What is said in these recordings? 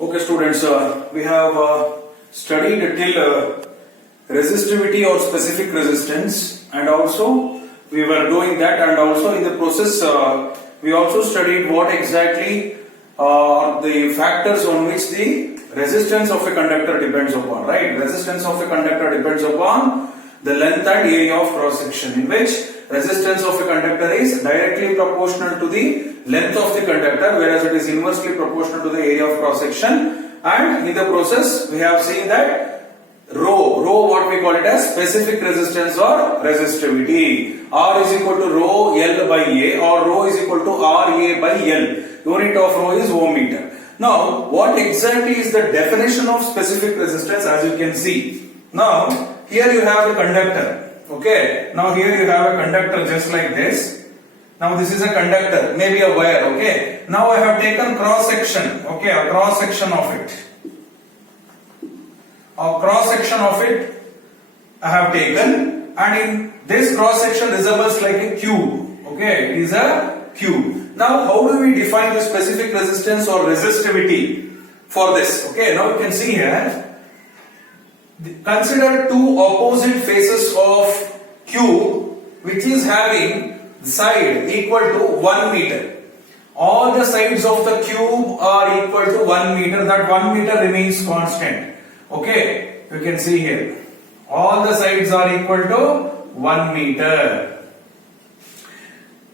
Okay, students, we have studied till resistivity or specific resistance, and also we were doing that, and also in the process we also studied what exactly are the factors on which the resistance of a conductor depends upon, right? Resistance of a conductor depends upon the length and area of cross section, in which resistance of a conductor is directly proportional to the length of the conductor, whereas it is inversely proportional to the area of cross section. And in the process we have seen that rho what we call it as specific resistance or resistivity. R is equal to rho L by A, or rho is equal to RA by L. Unit of rho is ohm meter. Now what exactly is the definition of specific resistance? As you can see, now here you have a conductor. Okay, now here you have a conductor just like this. Now this is a conductor, maybe a wire. Okay, now I have taken cross section. Okay, a cross section of it. A cross section of it I have taken, and in this cross section resembles like a cube. Okay, it is a cube. Now how do we define the specific resistance or resistivity for this? Okay, now you can see here. Consider two opposite faces of cube which is having side equal to 1 meter. All the sides of the cube are equal to 1 meter. That 1 meter remains constant. Okay, you can see here. All the sides are equal to 1 meter.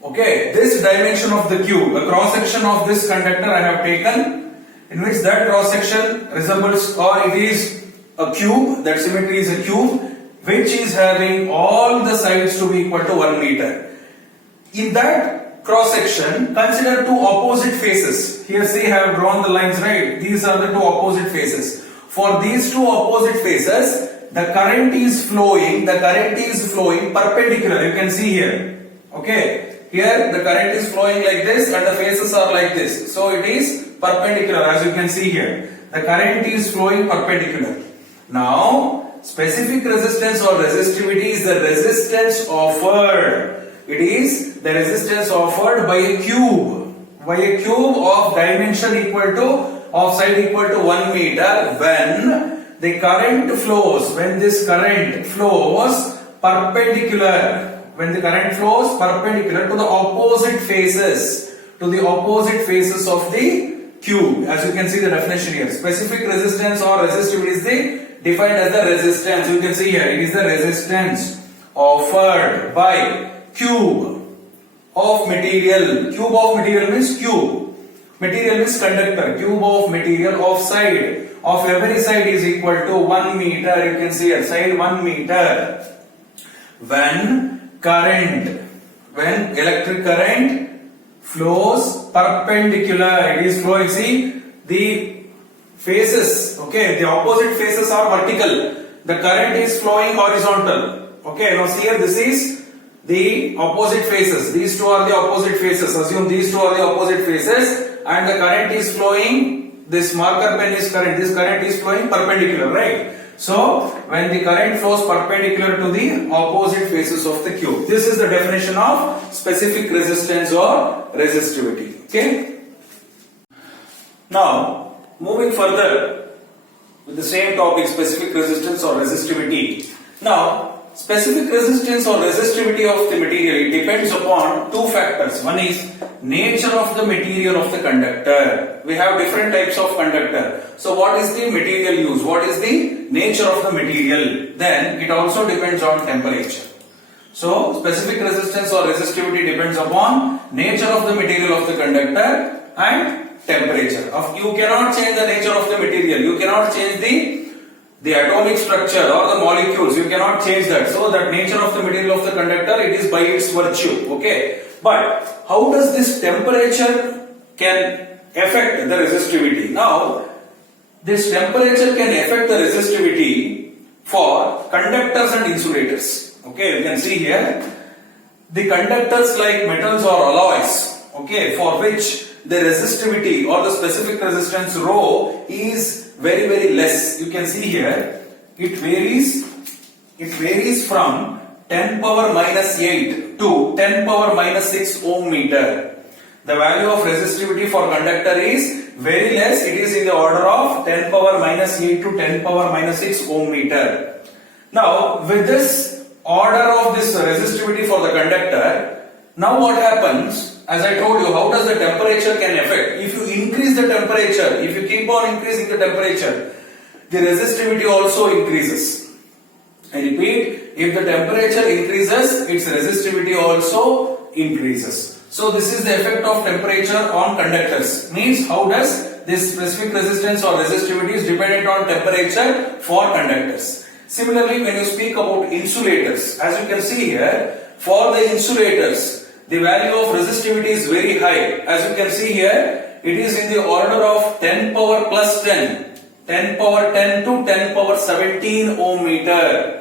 Okay, this dimension of the cube, the cross section of this conductor I have taken, in which that cross section resembles, or it is a cube, that symmetry is a cube which is having all the sides to be equal to 1 meter. In that cross section, consider two opposite faces. Here see, I have drawn the lines, right? These are the two opposite faces. For these two opposite faces, the current is flowing perpendicular. You can see here. Okay, here the current is flowing like this and the faces are like this. So it is perpendicular, as you can see here. The current is flowing perpendicular. Now, specific resistance or resistivity is the resistance offered. It is the resistance offered by a cube of dimension equal to, of side equal to 1 meter, when the current flows, when this current flows perpendicular, when the current flows perpendicular to the opposite faces, of the cube. As you can see the definition here, specific resistance or resistivity is defined as the resistance. You can see here, it is the resistance offered by cube of material. Cube of material means cube. Material means conductor. Cube of material of side. Of every side is equal to 1 meter. You can see here, side 1 meter. When electric current flows perpendicular, it is flowing. See, the faces, okay, the opposite faces are vertical. The current is flowing horizontal. Okay, now see here, this is the opposite faces. These two are the opposite faces. Assume these two are the opposite faces, and the current is flowing. This marker pen is current. This current is flowing perpendicular, right? So when the current flows perpendicular to the opposite faces of the cube, this is the definition of specific resistance or resistivity. Okay. Now moving further with the same topic, specific resistance or resistivity. Now, specific resistance or resistivity of the material, it depends upon two factors. One is nature of the material of the conductor. We have different types of conductor. So what is the material used? What is the nature of the material? Then it also depends on temperature. So specific resistance or resistivity depends upon nature of the material of the conductor and temperature. You cannot change the nature of the material. You cannot change the atomic structure or the molecules. You cannot change that. So that nature of the material of the conductor, it is by its virtue. Okay. But how does this temperature can affect the resistivity? Now, this temperature can affect the resistivity for conductors and insulators. Okay, you can see here the conductors like metals or alloys. Okay, for which the resistivity or the specific resistance rho is very, very less. You can see here it varies from 10 power minus 8 to 10 power minus 6 ohm meter. The value of resistivity for conductor is very less. It is in the order of 10 power minus 8 to 10 power minus 6 ohm meter. Now, with this order of this resistivity for the conductor, now what happens? As I told you, how does the temperature can affect? If you increase the temperature, if you keep on increasing the temperature, the resistivity also increases. I repeat, if the temperature increases, its resistivity also increases. So this is the effect of temperature on conductors. Means how does this specific resistance or resistivity is dependent on temperature for conductors. Similarly, when you speak about insulators, as you can see here, for the insulators, the value of resistivity is very high. As you can see here, it is in the order of 10 power plus 10. 10 power 10 to 10 power 17 ohm meter.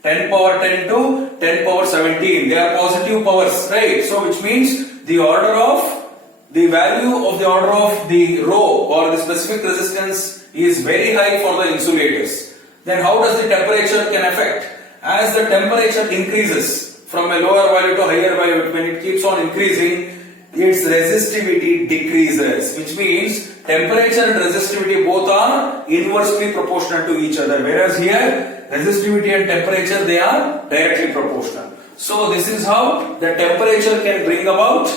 10 power 10 to 10 power 17. They are positive powers, right? So which means the order of the value of the order of the rho or the specific resistance is very high for the insulators. Then how does the temperature can affect? As the temperature increases from a lower value to higher value, when it keeps on increasing, its resistivity decreases, which means temperature and resistivity both are inversely proportional to each other, whereas here resistivity and temperature, they are directly proportional. So this is how the temperature can bring about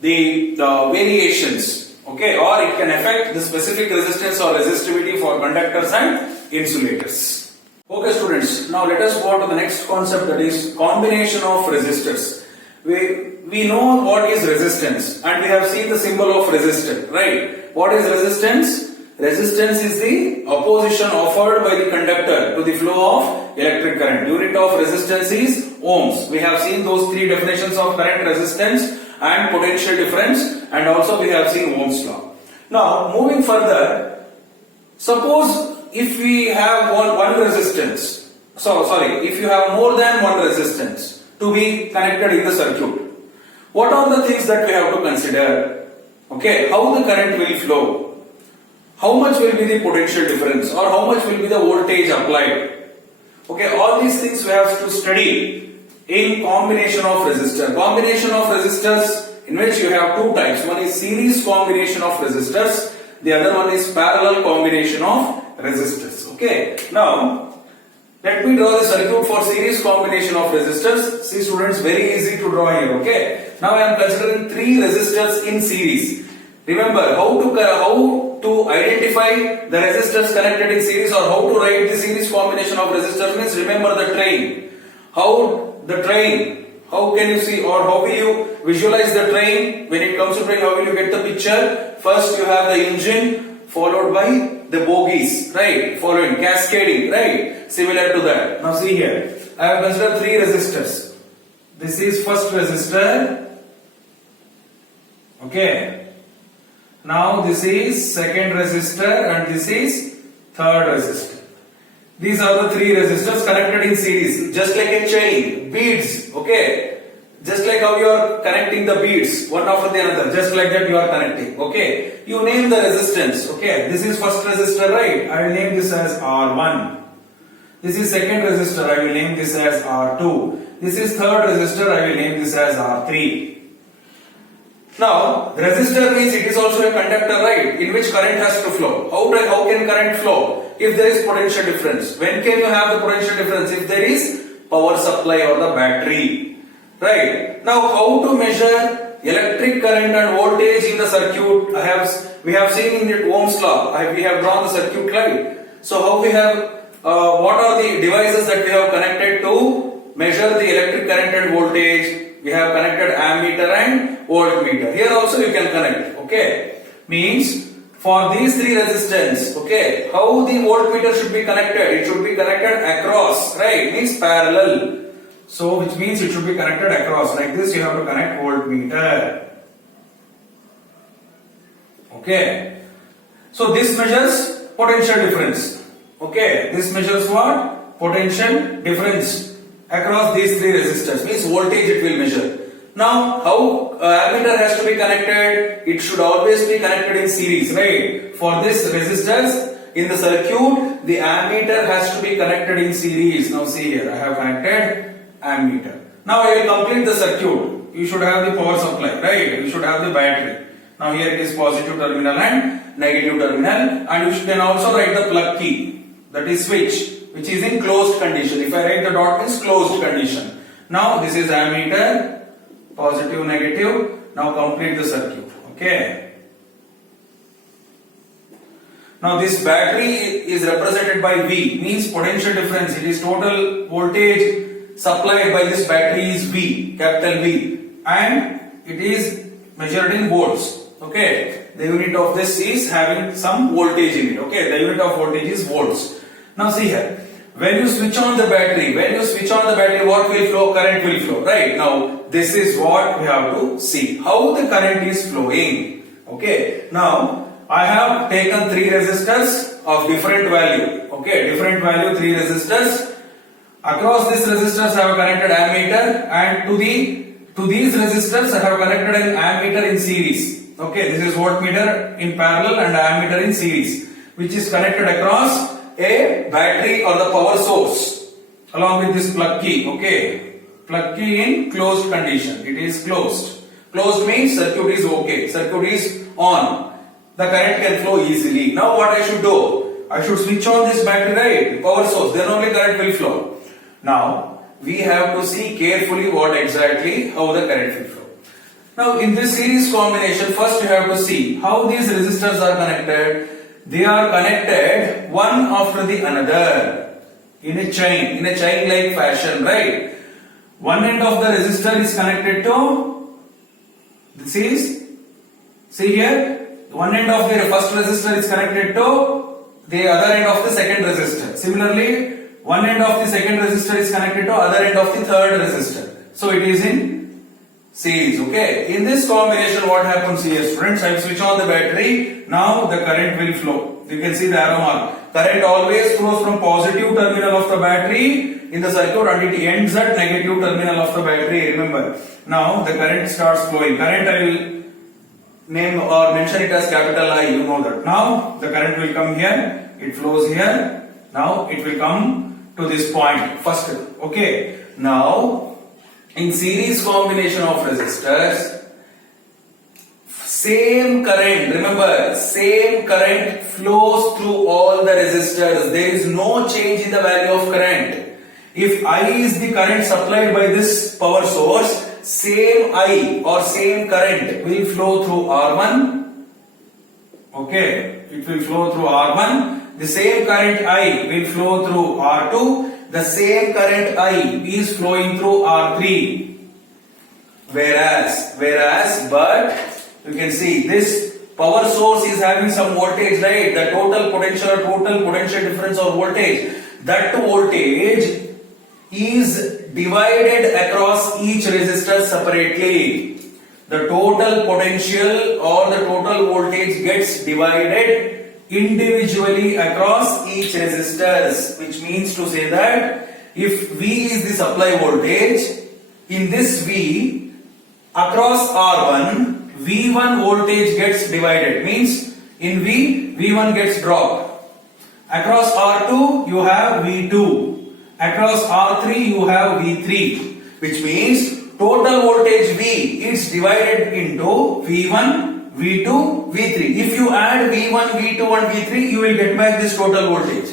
the variations, okay, or it can affect the specific resistance or resistivity for conductors and insulators. Okay students, now let us go on to the next concept, that is combination of resistors. We know what is resistance and we have seen the symbol of resistor, right? What is resistance? Resistance is the opposition offered by the conductor to the flow of electric current. Unit of resistance is ohms. We have seen those three definitions of current, resistance and potential difference, and also we have seen Ohm's law. Now moving further, suppose if we have one resistance, if you have more than one resistance to be connected in the circuit, what are the things that we have to consider? Okay, how the current will flow? How much will be the potential difference, or how much will be the voltage applied? Okay, all these things we have to study in combination of resistor. Combination of resistors, in which you have two types. One is series combination of resistors, the other one is parallel combination of resistors. Okay, now let me draw the circuit for series combination of resistors. See students, very easy to draw here. Okay, now I am considering three resistors in series. Remember how to identify the resistors connected in series, or how to write the series combination of resistors means remember the train. How can you see, or how will you visualize the train? When it comes to train, how will you get the picture? First you have the engine, followed by the bogies, right? Following, cascading, right? Similar to that. Now see here, I have considered three resistors. This is first resistor. Okay. Now this is second resistor and this is third resistor. These are the three resistors connected in series, just like a chain, beads, okay? Just like how you are connecting the beads, one after the another, just like that you are connecting, okay? You name the resistance, okay? This is first resistor, right? I will name this as R1. This is second resistor, I will name this as R2. This is third resistor, I will name this as R3. Now, resistor means it is also a conductor, right? In which current has to flow. How can current flow? If there is potential difference. When can you have the potential difference? If there is power supply or the battery, right? Now, how to measure electric current and voltage in the circuit? We have seen in the Ohm's law. We have drawn the circuit light. So, how we have? What are the devices that we have connected to measure the electric current and voltage? We have connected ammeter and voltmeter. Here also you can connect. Okay, means for these three resistance, okay, how the voltmeter should be connected? It should be connected across, right? Means parallel. So which means it should be connected across. Like this, you have to connect voltmeter. Okay. So this measures potential difference. Okay, this measures what? Potential difference across these three resistors, means voltage it will measure. Now, how ammeter has to be connected? It should always be connected in series, right? For this resistors in the circuit, the ammeter has to be connected in series. Now see here, I have connected ammeter. Now I will complete the circuit. you should have the power supply, right? You should have the battery. Now here it is positive terminal and negative terminal, and you can also write the plug key, that is switch, which is in closed condition. If I write the dot means closed condition. Now this is ammeter, positive, negative. Now complete the circuit. Okay. Now this battery is represented by V, means potential difference. It is total voltage supplied by this battery is V, capital V, and it is measured in volts. Okay, the unit of this is having some voltage in it. Okay, the unit of voltage is volts. Now see here, when you switch on the battery, what will flow? Current will flow, right? Now this is what we have to see, how the current is flowing. Okay, now I have taken 3 resistors of different value. Okay, different value 3 resistors. Across these resistors I have connected ammeter, and to these resistors I have connected an ammeter in series. Okay, this is voltmeter in parallel and ammeter in series, which is connected across a battery or the power source along with this plug key. Okay, plug key in closed condition. It is closed. Closed means circuit is okay. Circuit is on. The current can flow easily. Now what I should do? I should switch on this battery, right? Power source. Then only current will flow. Now we have to see carefully what exactly how the current will flow. Now in this series combination, first you have to see how these resistors are connected. They are connected one after the another in a chain like fashion, right? One end of the resistor is connected to this is, see here, one end of the first resistor is connected to the other end of the second resistor. Similarly, one end of the second resistor is connected to other end of the third resistor. So it is in series. Okay, in this combination what happens here, students? I switch on the battery. Now the current will flow. You can see the arrow mark. Current always flows from positive terminal of the battery in the circuit and it ends at negative terminal of the battery. Remember. Now the current starts flowing. Current I will name or mention it as capital I. You know that. Now the current will come here. It flows here. Now it will come to this point first. Okay. Now in series combination of resistors, same current, remember, same current flows through all the resistors. There is no change in the value of current. If I is the current supplied by this power source, same I or same current will flow through R1. Okay, it will flow through R1. The same current I will flow through R2. The same current I is flowing through R3. Whereas, but you can see this power source is having some voltage, right? The total potential difference or voltage. That voltage is divided across each resistor separately. The total potential or the total voltage gets divided individually across each resistors, which means to say that if V is the supply voltage, in this V across R1, V1 voltage gets divided, means in V, V1 gets dropped. Across R2 you have V2, across R3 you have V3, which means total voltage V is divided into V1, V2, V3. If you add V1, V2 and V3, you will get back this total voltage.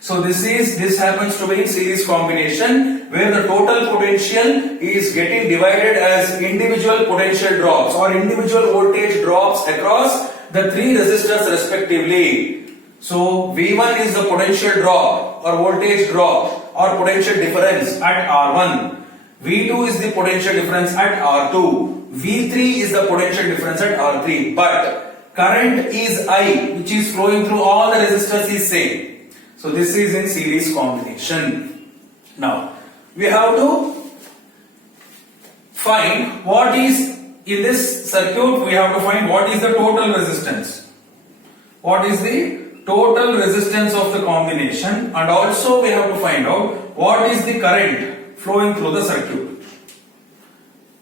So this happens to be in series combination where the total potential is getting divided as individual potential drops or individual voltage drops across the 3 resistors respectively. So V1 is the potential drop or voltage drop or potential difference at R1. V2 is the potential difference at R2. V3 is the potential difference at R3. But current is I, which is flowing through all the resistors is same. So this is in series combination. Now we have to find what is in this circuit. We have to find what is the total resistance. What is the total resistance of the combination, and also we have to find out what is the current flowing through the circuit.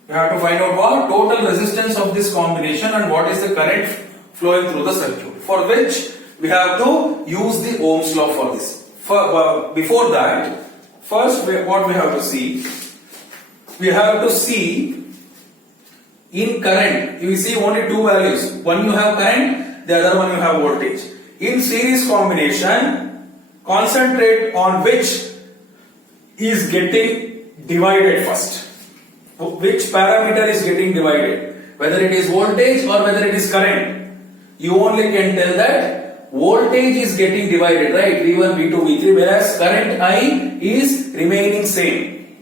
We have to find out what total resistance of this combination and what is the current flowing through the circuit, for which we have to use the Ohm's law for this. Before that, first what we have to see, we have to see In current, you see only two values. One you have current, the other one you have voltage. In series combination, concentrate on which is getting divided first. Which parameter is getting divided? Whether it is voltage or whether it is current. You only can tell that voltage is getting divided, right? V1, V2, V3, whereas current I is remaining same.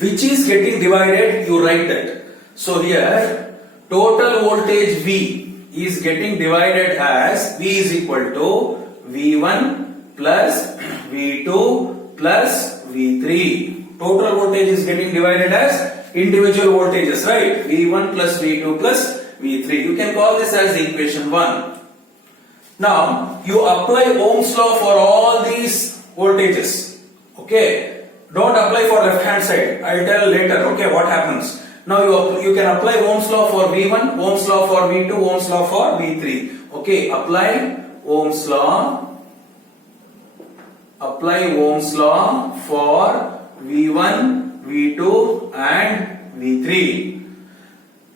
Which is getting divided, you write that. So here, total voltage V is getting divided as V is equal to V1 plus V2 plus V3. Total voltage is getting divided as individual voltages, right? V1 plus V2 plus V3. You can call this as equation 1. Now, you apply Ohm's law for all these voltages. Okay? Don't apply for left hand side. I'll tell later, okay, what happens. Now, you can apply Ohm's law for V1, Ohm's law for V2, Ohm's law for V3. Okay, apply Ohm's law. Apply Ohm's law for V1, V2 and V3.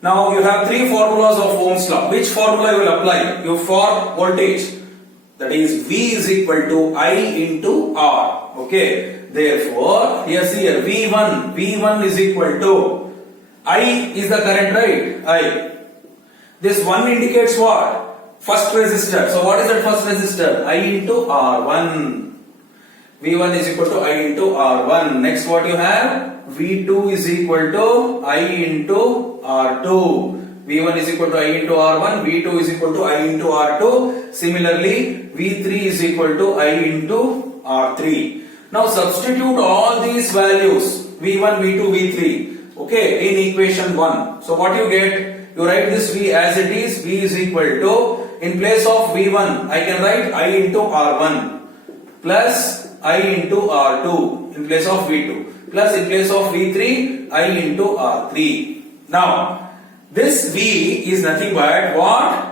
Now you have three formulas of Ohm's law. Which formula you will apply? You for voltage. That is V is equal to I into R. Okay. Therefore, here see here V1 is equal to I is the current, right? I. This 1 indicates what? First resistor. So what is that first resistor? I into R1. V1 is equal to I into R1. Next what you have? V2 is equal to I into R2. V1 is equal to I into R1. V2 is equal to I into R2. Similarly, V3 is equal to I into R3. Now substitute all these values V1, V2, V3. Okay, in equation 1. So what you get? You write this V as it is. V is equal to, in place of V1, I can write I into R1 plus I into R2 in place of V2 plus in place of V3 I into R3. Now this V is nothing but what?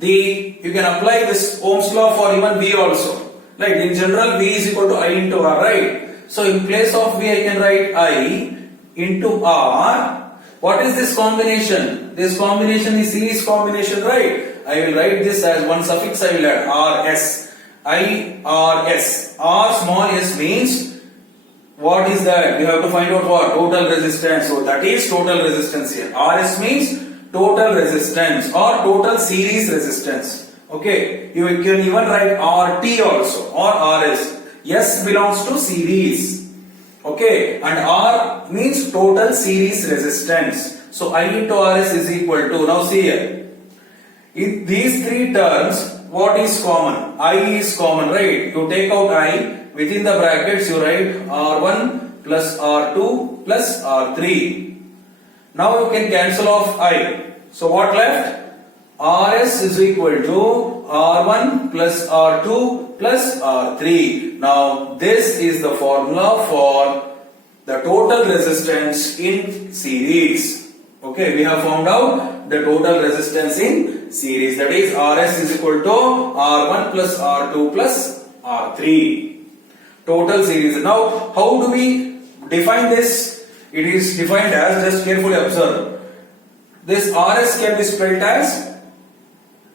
You can apply this Ohm's law for even V also. Right? In general V is equal to I into R, right? So in place of V I can write I into R. What is this combination? This combination is series combination, right? I will write this as one suffix I will add RS. IRS. R small s means what is that? You have to find out what? Total resistance. So that is total resistance here. RS means total resistance or total series resistance. Okay. You can even write RT also or RS. S belongs to series. Okay. And R means total series resistance. So I into RS is equal to, now see here. In these three terms, what is common? I is common, right? You take out I, within the brackets you write R1 plus R2 plus R3. Now you can cancel off I. So what left? RS is equal to R1 plus R2 plus R3. Now this is the formula for the total resistance in series. Okay, we have found out the total resistance in series, that is RS is equal to R1 plus R2 plus R3. Total series. Now how do we define this? It is defined as, just carefully observe, this RS can be spelled as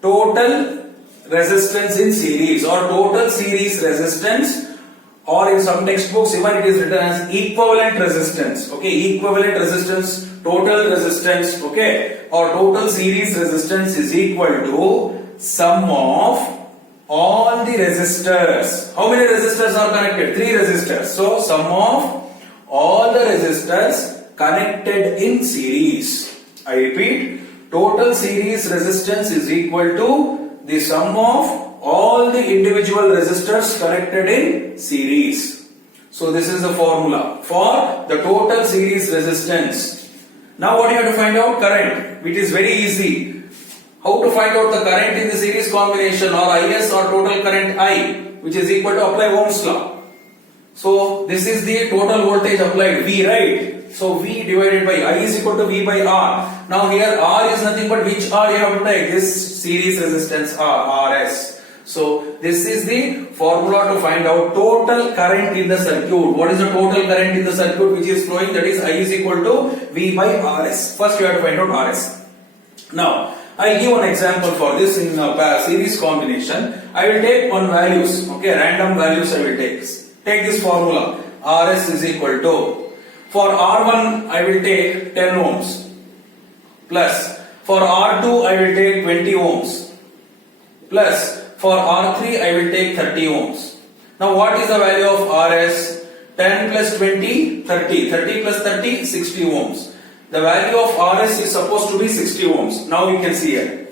total resistance in series or total series resistance, or in some textbooks even it is written as equivalent resistance. Okay, equivalent resistance, total resistance, okay, or total series resistance is equal to sum of all the resistors. How many resistors are connected? 3 resistors. So sum of all the resistors connected in series. I repeat, total series resistance is equal to the sum of all the individual resistors connected in series. So this is the formula for the total series resistance. Now what you have to find out? Current. It is very easy. How to find out the current in the series combination, or IS or total current I, which is equal to apply Ohm's law. So this is the total voltage applied, V, right? So V divided by I is equal to V by R. Now here R is nothing but which R you have to take? This series resistance R, RS. So this is the formula to find out total current in the circuit. What is the total current in the circuit which is flowing? That is I is equal to V by Rs. First you have to find out Rs. Now, I give one example for this in series combination. I will take one values, okay, random values I will take. Take this formula. Rs is equal to, for R1 I will take 10 ohms plus, for R2 I will take 20 ohms plus, for R3 I will take 30 ohms. Now what is the value of Rs? 10 plus 20, 30. 30 plus 30, 60 ohms. The value of Rs is supposed to be 60 ohms. Now you can see here.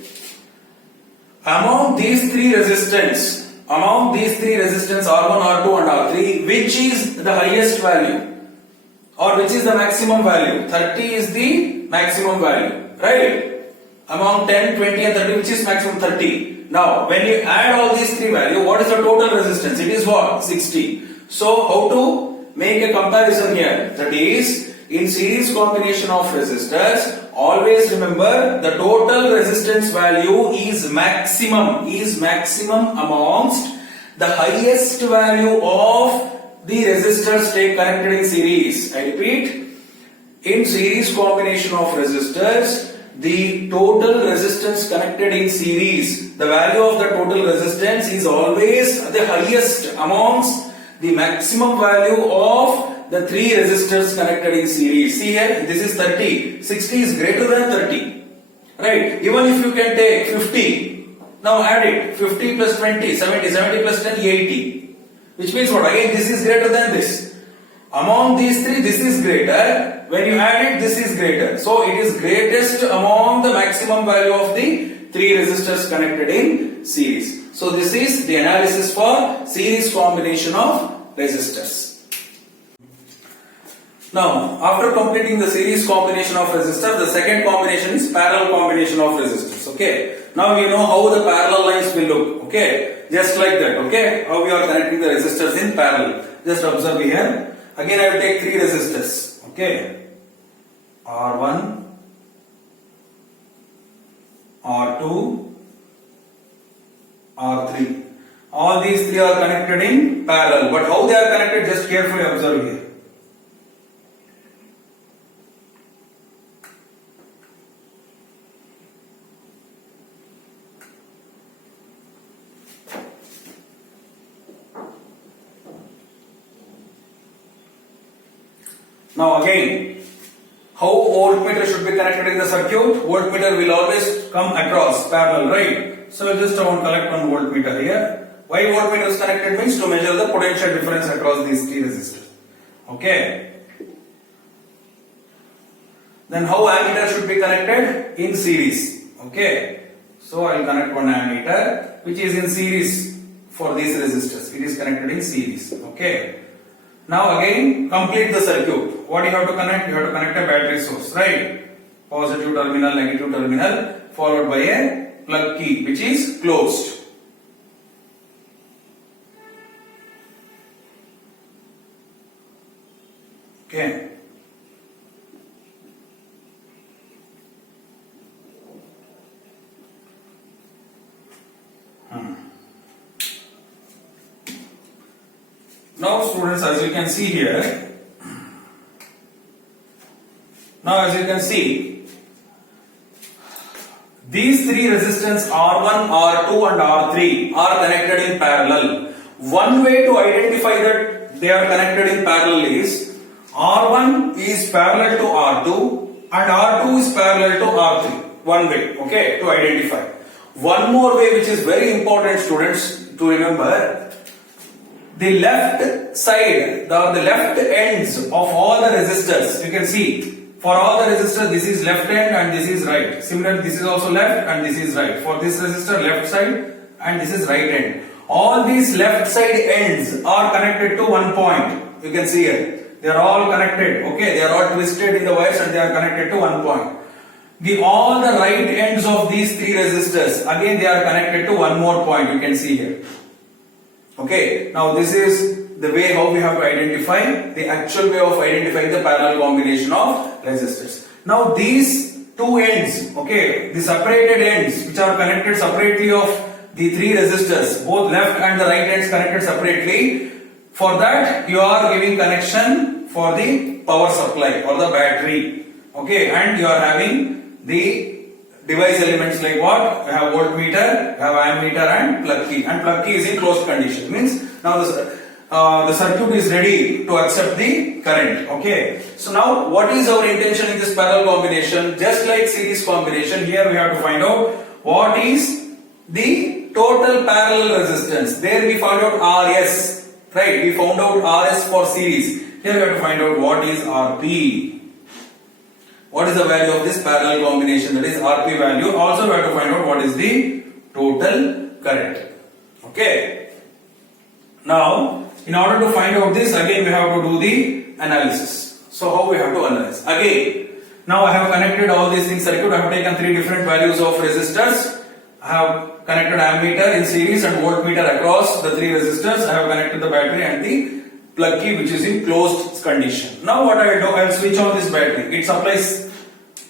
Among these three resistance R1, R2 and R3, which is the highest value? Or which is the maximum value? 30 is the maximum value, right? Among 10, 20 and 30, which is maximum? 30. Now, when you add all these three values, what is the total resistance? It is what? 60. So, how to make a comparison here? That is, in series combination of resistors, always remember the total resistance value is maximum amongst the highest value of the resistors take connected in series. I repeat, in series combination of resistors, the total resistance connected in series, the value of the total resistance is always the highest amongst the maximum value of the three resistors connected in series. See here, this is 30. 60 is greater than 30. Right? Even if you can take 50, now add it. 50 plus 20, 70. 70 plus 10, 80. Which means what? Again, this is greater than this. Among these three, this is greater. When you add it, this is greater. So, it is greatest among the maximum value of the three resistors connected in series. So, this is the analysis for series combination of resistors. Now, after completing the series combination of resistors, the second combination is parallel combination of resistors. Okay. Now, you know how the parallel lines will look. Okay. Just like that. Okay. How we are connecting the resistors in parallel. Just observe here. Again, I will take three resistors. Okay. R1, R2, R3. All these three are connected in parallel. But how they are connected, just carefully observe here. Now again, how voltmeter should be connected in the circuit? Voltmeter will always come across parallel, right? So just I want to collect one voltmeter here. Why voltmeter is connected means to measure the potential difference across these three resistors. Okay. Then how ammeter should be connected? In series. Okay. So I will connect one ammeter which is in series for these resistors. It is connected in series. Okay. Now again, complete the circuit. What you have to connect? You have to connect a battery source, right? Positive terminal, negative terminal, followed by a plug key which is closed. Okay. Now students, as you can see here, these three resistance R1, R2 and R3 are connected in parallel. One way to identify that they are connected in parallel is R1 is parallel to R2 and R2 is parallel to R3. One way, okay, to identify. One more way which is very important, students, to remember. The left side, the left ends of all the resistors, you can see, for all the resistors, this is left end and this is right. Similarly, this is also left and this is right. For this resistor, left side and this is right end. All these left side ends are connected to one point. You can see here. They are all connected. Okay, they are all twisted in the wires and they are connected to one point. All the right ends of these three resistors, again they are connected to one more point. You can see here. Okay, now this is the way how we have to identify, the actual way of identifying the parallel combination of resistors. Now these two ends, okay, the separated ends which are connected separately of the three resistors, both left and the right ends connected separately. For that, you are giving connection for the power supply or the battery. Okay, and you are having the device elements like what? You have voltmeter, you have ammeter and plug key. And plug key is in closed condition. Means now the circuit is ready to accept the current. Okay. So now what is our intention in this parallel combination? Just like series combination, here we have to find out what is the total parallel resistance. There we found out RS. Right, we found out RS for series. Here we have to find out what is RP. What is the value of this parallel combination, that is RP value. Also we have to find out what is the total current. Okay. Now, in order to find out this, again we have to do the analysis. So how we have to analyze? Again, now I have connected all these things circuit. I have taken three different values of resistors. I have connected ammeter in series and voltmeter across the three resistors. I have connected the battery and the plug key which is in closed condition. Now what I will do, I will switch on this battery. It supplies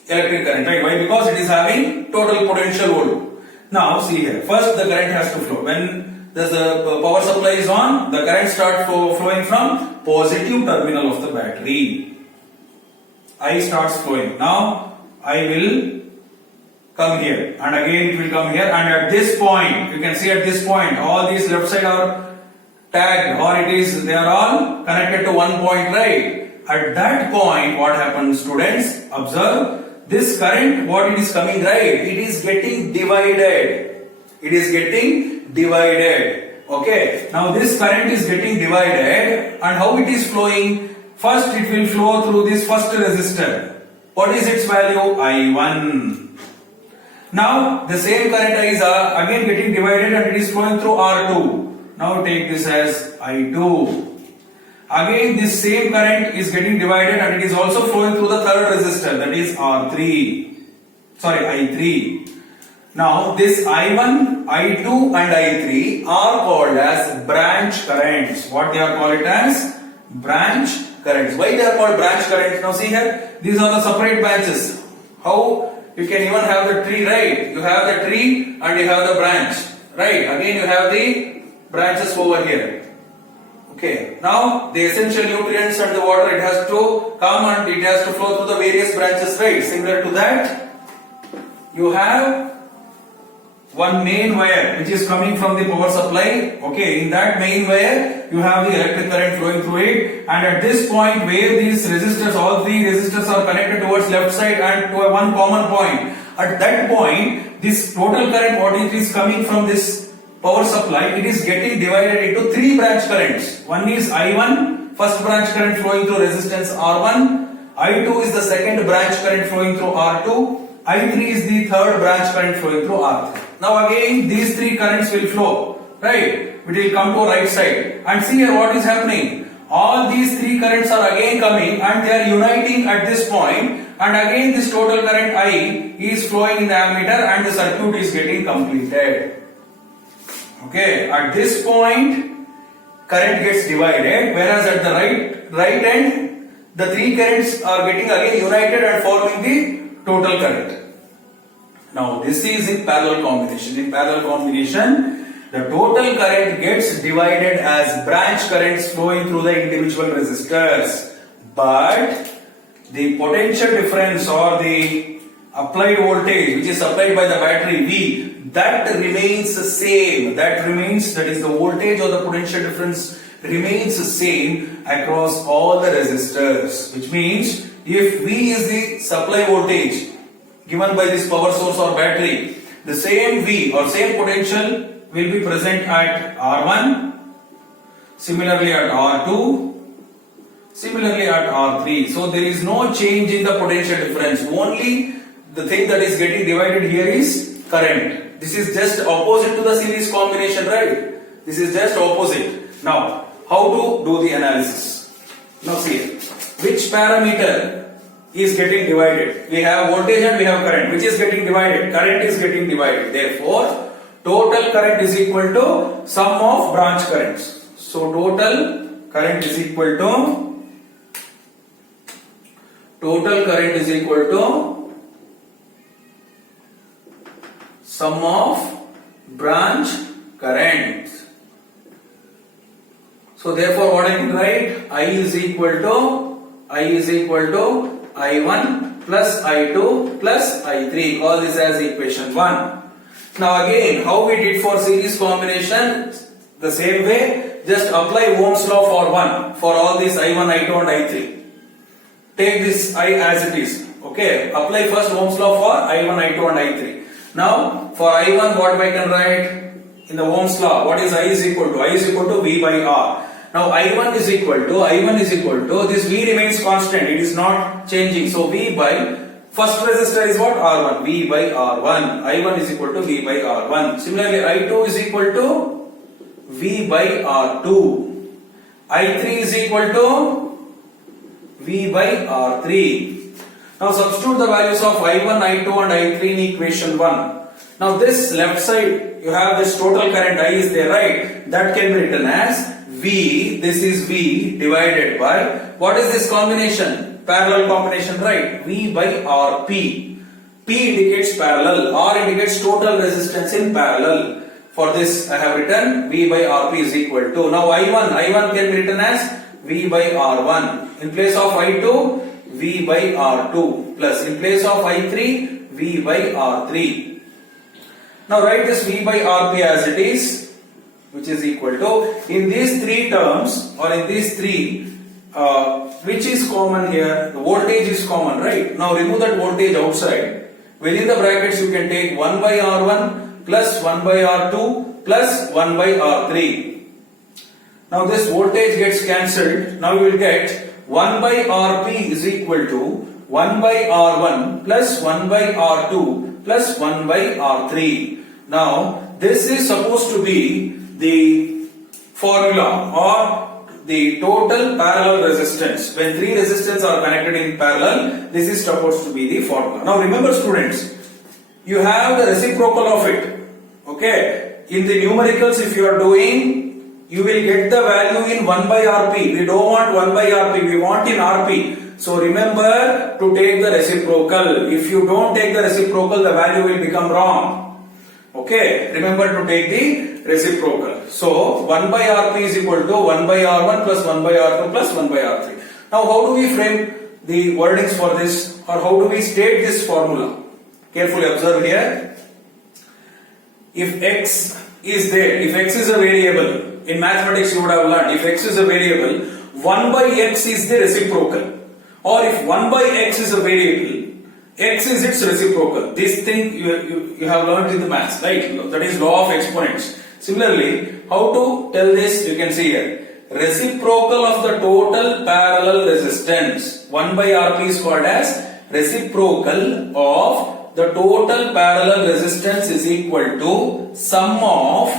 electric current, right? Why? Because it is having total potential volt. Now see here, first the current has to flow. When the power supply is on, the current starts flowing from positive terminal of the battery. I starts flowing. Now I will come here and again it will come here, and at this point, you can see at this point all these left side are tagged, or they are all connected to one point, right? At that point what happens, students? Observe this current, what it is coming, right? It is getting divided. It is getting divided. Okay. Now this current is getting divided, and how it is flowing? First it will flow through this first resistor. What is its value? I1. Now the same current is again getting divided and it is flowing through R2. Now take this as I2. Again this same current is getting divided and it is also flowing through the third resistor, that is I3. Now this I1, I2 and I3 are called as branch currents. What they are called as? Branch currents. Why they are called branch currents? Now see here, these are the separate branches. How? You can even have the tree, right? You have the tree and you have the branch, right? Again you have the branches over here. Okay. Now the essential nutrients and the water, it has to come and it has to flow through the various branches, right? Similar to that, you have one main wire which is coming from the power supply. Okay. In that main wire, you have the electric current flowing through it, and at this point where these resistors, all three resistors are connected towards left side and to one common point, at that point this total current what it is coming from this power supply, it is getting divided into three branch currents. One is I1, first branch current flowing through resistance R1, I2 is the second branch current flowing through R2, I3 is the third branch current flowing through R3. Now again these three currents will flow, right? It will come to right side, and see here what is happening. All these three currents are again coming and they are uniting at this point, and again this total current I is flowing in the ammeter and the circuit is getting completed. Okay, at this point current gets divided, whereas at the right end the three currents are getting again united and forming the total current. Now this is in parallel combination. In parallel combination, the total current gets divided as branch currents flowing through the individual resistors, but the potential difference or the applied voltage which is supplied by the battery V, that remains the same. That is the voltage or the potential difference remains the same across all the resistors, which means if V is the supply voltage given by this power source or battery, the same V or same potential will be present at R1, similarly at R2, similarly at R3. So there is no change in the potential difference. Only the thing that is getting divided here is current. This is just opposite to the series combination, right? This is just opposite. Now, how to do the analysis? Now see, which parameter is getting divided? We have voltage and we have current. Which is getting divided? Current is getting divided. Therefore, total current is equal to sum of branch currents. So total current is equal to sum of branch current. So therefore what I can write, I is equal to I1 plus I2 plus I3. Call this as equation 1. Now again, how we did for series combination, the same way, just apply Ohm's law for 1 for all these I1, I2 and I3. Take this I as it is. Okay, apply first Ohm's law for I1, I2 and I3. Now for I1 what I can write in the Ohm's law, what is I is equal to? I is equal to V by R. Now I1 is equal to this V remains constant, it is not changing. So V by first resistor is what? R1. V by R1. I1 is equal to V by R1. Similarly I2 is equal to V by R2. I3 is equal to V by R3. Now substitute the values of I1, I2 and I3 in equation 1. Now this left side, you have this total current I is there, right? That can be written as V, this is V divided by, what is this combination? Parallel combination, right? V by RP. P indicates parallel, R indicates total resistance in parallel. For this I have written V by RP is equal to, now I1 can be written as V by R1. In place of I2, V by R2 plus in place of I3, V by R3. Now write this V by RP as it is, which is equal to, in these three terms or in these three, which is common here? The voltage is common, right? Now remove that voltage outside. Within the brackets you can take 1 by R1 plus 1 by R2 plus 1 by R3. Now this voltage gets cancelled. Now you will get 1 by RP is equal to 1 by R1 plus 1 by R2 plus 1 by R3. Now this is supposed to be the formula or the total parallel resistance. When three resistors are connected in parallel, this is supposed to be the formula. Now remember students, you have the reciprocal of it. Okay, in the numericals if you are doing, you will get the value in 1 by RP. We don't want 1 by RP, we want in RP. So remember to take the reciprocal. If you don't take the reciprocal, the value will become wrong. Okay, remember to take the reciprocal. So 1 by RP is equal to 1 by R1 plus 1 by R2 plus 1 by R3. Now how do we frame the wordings for this, or how do we state this formula? Carefully observe here. If X is there, if X is a variable, in mathematics you would have learned, if X is a variable, 1 by X is the reciprocal. Or if 1 by X is a variable, X is its reciprocal. This thing you have learned in the maths, right? That is law of exponents. Similarly, how to tell this? You can see here. Reciprocal of the total parallel resistance. 1 by RP is called as reciprocal of the total parallel resistance is equal to sum of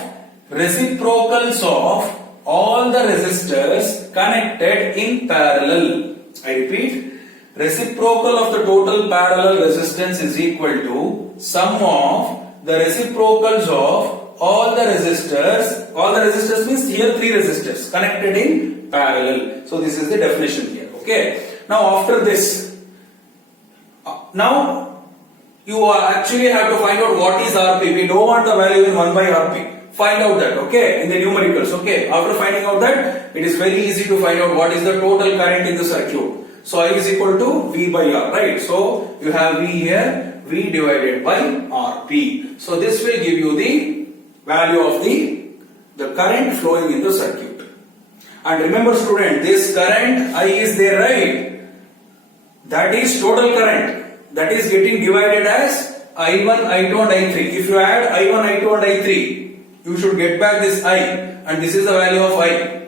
reciprocals of all the resistors connected in parallel. I repeat. Reciprocal of the total parallel resistance is equal to sum of the reciprocals of all the resistors. All the resistors means here three resistors connected in parallel. So this is the definition here. Okay. Now after this, now you actually have to find out what is RP. We don't want the value in 1 by RP. Find out that, okay, in the numericals. Okay. After finding out that, it is very easy to find out what is the total current in the circuit. So I is equal to V by R, right? So you have V here, V divided by RP. So this will give you the value of the current flowing in the circuit. And remember student, this current I is there, right? That is total current. That is getting divided as I1, I2 and I3. If you add I1, I2 and I3, you should get back this I, and this is the value of I.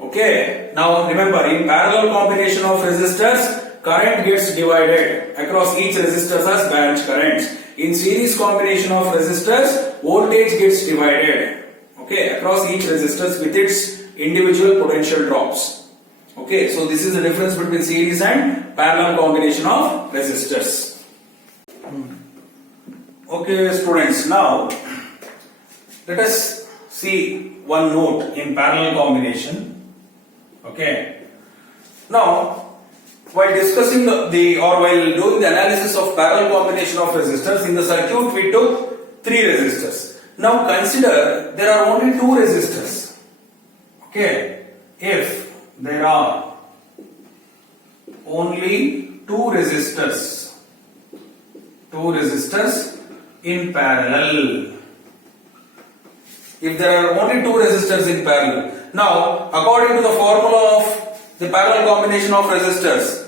Okay, now remember, in parallel combination of resistors, current gets divided across each resistors as branch currents. In series combination of resistors, voltage gets divided, okay, across each resistors with its individual potential drops. Okay, so this is the difference between series and parallel combination of resistors. Okay students, now let us see one note in parallel combination. Okay. Now, while discussing while doing the analysis of parallel combination of resistors in the circuit, we took 3 resistors. Now consider there are only 2 resistors. Okay, if there are only 2 resistors in parallel. If there are only 2 resistors in parallel. Now, according to the formula of the parallel combination of resistors,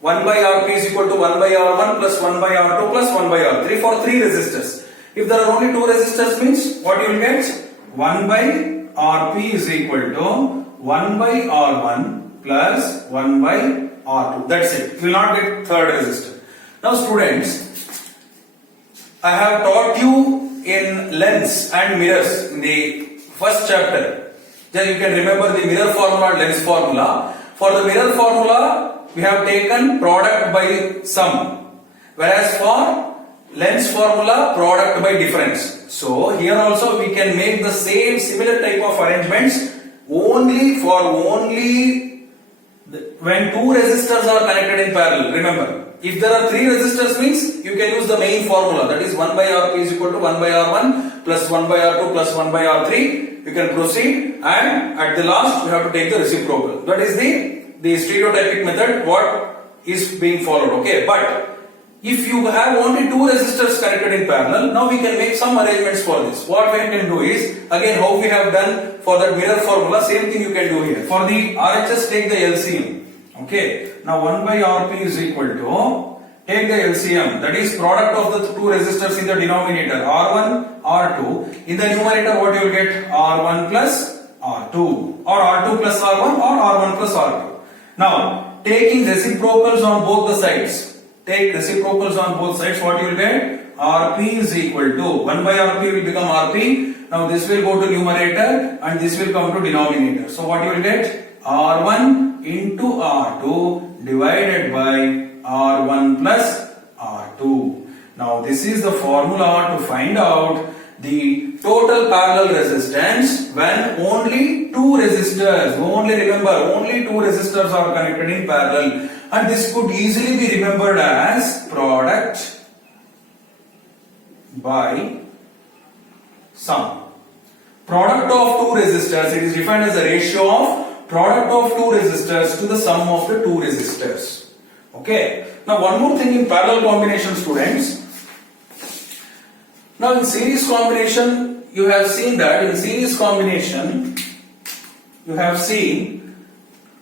1 by Rp is equal to 1 by R1 plus 1 by R2 plus 1 by R3 for 3 resistors. If there are only 2 resistors means what you will get? 1 by Rp is equal to 1 by R1 plus 1 by R2. That's it. You will not get third resistor. Now students, I have taught you in lens and mirrors in the first chapter. Then you can remember the mirror formula and lens formula. For the mirror formula, we have taken product by sum. Whereas for lens formula, product by difference. So here also we can make the same similar type of arrangements only when 2 resistors are connected in parallel. Remember, if there are 3 resistors means you can use the main formula, that is 1 by Rp is equal to 1 by R1 plus 1 by R2 plus 1 by R3. You can proceed and at the last you have to take the reciprocal. That is the stereotypic method what is being followed. Okay, but if you have only 2 resistors connected in parallel, now we can make some arrangements for this. What we can do is, again how we have done for that mirror formula, same thing you can do here. For the RHS, take the LCM. Okay, now 1 by Rp is equal to, take the LCM, that is product of the 2 resistors in the denominator, R1, R2. In the numerator, what you will get? R1 plus R2, or R2 plus R1, or R1 plus R2. Now, taking reciprocals on both the sides. Take reciprocals on both sides, what you will get? Rp is equal to 1 by Rp will become Rp. Now this will go to numerator and this will come to denominator. So what you will get? R1 into R2 divided by R1 plus R2. Now this is the formula to find out the total parallel resistance when only 2 resistors, only remember, only 2 resistors are connected in parallel. And this could easily be remembered as product by sum. Product of 2 resistors, it is defined as the ratio of product of 2 resistors to the sum of the 2 resistors. Okay. Now one more thing in parallel combination, students. Now in series combination, you have seen that in series combination, you have seen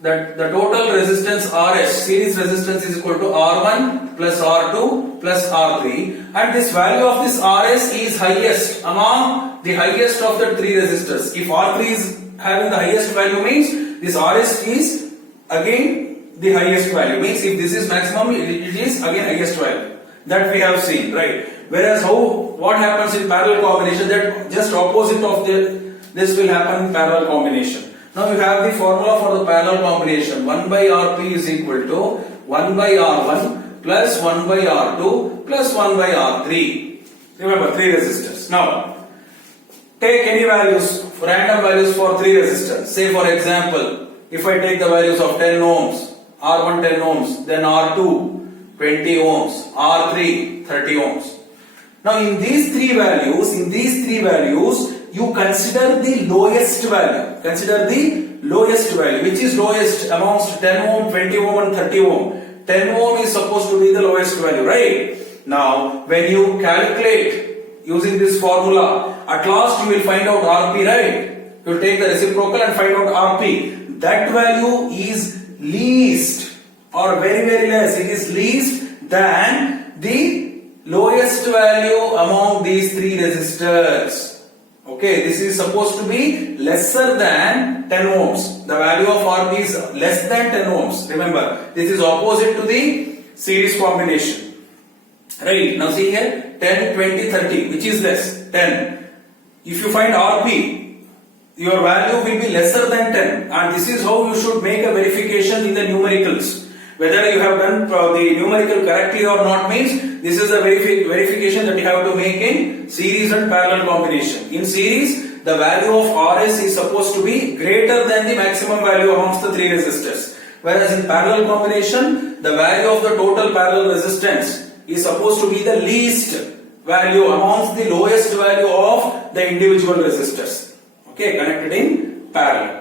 that the total resistance Rs, series resistance, is equal to R1 plus R2 plus R3, and this value of this Rs is highest among the highest of the 3 resistors. If R3 is having the highest value means this Rs is again the highest value, means if this is maximum it is again highest value. That we have seen, right? Whereas what happens in parallel combination, that just opposite of this will happen in parallel combination. Now you have the formula for the parallel combination. 1 by Rp is equal to 1 by R1 plus 1 by R2 plus 1 by R3. Remember 3 resistors. Now take any values, random values for 3 resistors. Say for example, if I take the values of 10 ohms, R1 10 ohms, then R2 20 ohms, R3 30 ohms. Now in these three values, you consider the lowest value. Consider the lowest value. Which is lowest amongst 10 ohm, 20 ohm and 30 ohm? 10 ohm is supposed to be the lowest value, right? Now when you calculate using this formula, at last you will find out Rp, right? You will take the reciprocal and find out Rp. That value is least or very less. It is least than the lowest value among these 3 resistors. Okay, this is supposed to be lesser than 10 ohms. The value of Rp is less than 10 ohms. Remember, this is opposite to the series combination. Right, now see here 10, 20, 30, which is less? 10. If you find Rp, your value will be lesser than 10, and this is how you should make a verification in the numericals. Whether you have done the numerical correctly or not means, this is a verification that you have to make in series and parallel combination. In series, the value of Rs is supposed to be greater than the maximum value amongst the 3 resistors. Whereas in parallel combination, the value of the total parallel resistance is supposed to be the least value amongst the lowest value of the individual resistors. Okay, connected in parallel.